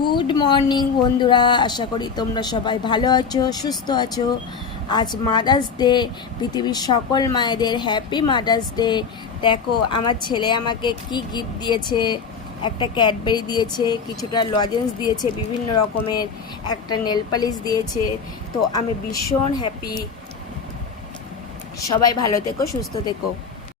Good morning বন্ধুরা, আশা করি তোমরা সবাই ভালো আছো, সুস্থ আছো। আজ মাদার্স ডে, পৃথিবীর সকল মায়েদের হ্যাপি মাদার্স ডে। দেখো আমার ছেলে আমাকে কি গিফট দিয়েছে। একটা ক্যাডবেরি দিয়েছে, কিছুটা লজেন্স দিয়েছে বিভিন্ন রকমের, একটা নেল পালিশ দিয়েছে। তো আমি ভীষণ হ্যাপি। সবাই ভালো থেকো, সুস্থ থেকো।